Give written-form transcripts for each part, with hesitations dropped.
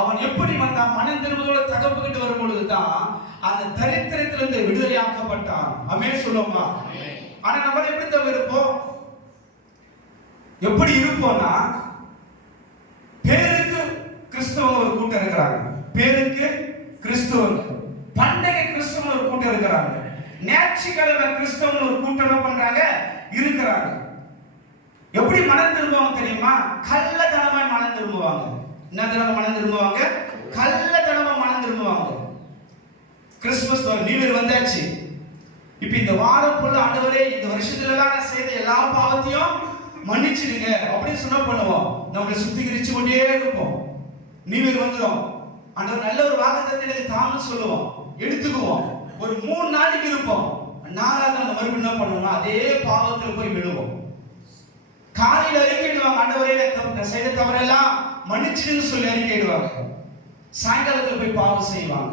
அவன் எப்படி வந்தான்? மனம் திரும்புதோட தகப்புக்கிட்டு வரும் பொழுதுதான் அந்த தரித்திரத்திலிருந்து விடுதலையாக்கப்பட்டான். ஆமென் சொல்லுமா? ஆனா நம்ம எப்படி தான் இருப்போம்? எப்படி இருப்போம்னா, பேருக்கு கிறிஸ்தவங்க ஒரு கூட்டம் இருக்கிறாங்க, பேருக்கு கிறிஸ்தவங்க, பண்டைய கிறிஸ்தவங்க ஒரு கூட்டம் இருக்கிறாங்க, ஞாயிற்றுக்கிழமை கிறிஸ்தவங்க ஒரு கூட்டம் என்ன பண்றாங்க இருக்கிறாங்க. எப்படி மனம் திரும்புவாங்க தெரியுமா? கள்ளத்தனமாய் மனம் திரும்புவாங்க. என்ன தனமா மனம் திரும்புவாங்க? கள்ளத்தனமா மனம் திரும்புவாங்க. கிறிஸ்துமஸ் நியூ இயர் வந்தாச்சு. இப்ப இந்த வாரம் ஃபுல்லா ஆண்டவரே இந்த வருஷத்துல நான் செய்த எல்லா பாவத்தையும் மன்னிச்சிடுங்க அப்படின்னு சொன்னா பண்ணுவோம். நம்மளை சுத்திகரிச்சு கொண்டே இருப்போம். நியூ இயர் வந்துடும், ஆண்டவர் நல்ல ஒரு வாக்குத்தத்தத்தை எனக்கு தாங்கன்னு சொல்லுவோம், எடுத்துக்குவோம். ஒரு 3 நாளைக்கு இருப்போம். 4ஆவது நாள் மறுபடியும் என்ன பண்ணுவோம்? அதே பாவத்தில் போய் விழுவோம். காலையில் அறிக்கையிடுவாங்க, ஆண்டவரே நான் செய்த தவறெல்லாம் மன்னிச்சிடுன்னு சொல்லி அறிக்கையிடுவாங்க. சாயங்காலத்தில் போய் பாவம் செய்வாங்க.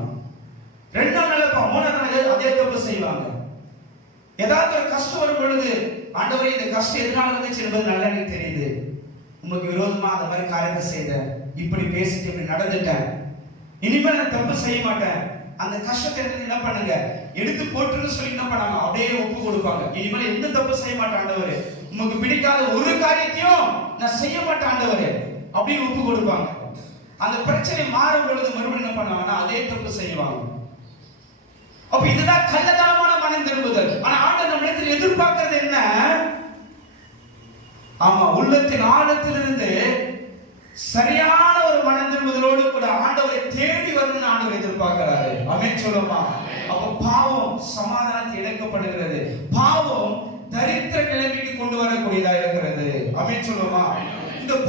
2ஆம் நாள் 3ஆவது நாள் அதே தப்பு செய்வாங்க. ஏதாவது ஒரு கஷ்டம் வரும் பொழுது, ஆண்டவரே இந்த கஷ்டம் எதனால வந்துச்சு என்பது நல்லா எனக்கு தெரியுது, உங்களுக்கு விரோதமா அந்த மாதிரி காரியத்தை செய்தேன், இப்படி பேசிட்டு இப்படி நடந்துட்டேன், இனிமேல் நான் தப்பு செய்ய மாட்டேன், அந்த கஷ்டத்தை என்ன பண்ணுங்க எடுத்து போட்டுன்னு சொல்லி என்ன பண்ணாங்க அப்படியே ஒப்பு கொடுப்பாங்க. இனிமேல் எந்த தப்பு செய்ய மாட்டேன் ஆண்டவரே, உங்களுக்கு பிடிக்காத ஒரு காரியத்தையும் நான் செய்ய மாட்டேன் ஆண்டவரே அப்படின்னு ஒப்பு கொடுப்பாங்க. அந்த பிரச்சனை மாறும் பொழுது மறுபடியும் என்ன பண்ணுவாங்கன்னா அதே தப்பு செய்வாங்க. அப்ப இதுதான் கள்ளத்தனமான மனம் திரும்புதல். ஆனா ஆண்டவர் நம்மிடத்தில் எதிர்பார்க்கிறது என்ன? ஆமா, உள்ளத்தின் ஆழத்திலிருந்து சரியான ஒரு மனம் திரும்புதலோடு கூட ஆண்டவரை தேடி வரணும்னு ஆண்டவர் எதிர்பார்க்கிறாரு. ஆமென் சொல்லுமா? அப்ப பாவம் சமாதானத்தை இணைக்கப்படுகிறது, பாவம் தரித்திர நிலைமைக்கு கொண்டு வரக்கூடியதா இருக்கிறது. ஆமென் சொல்லுமா?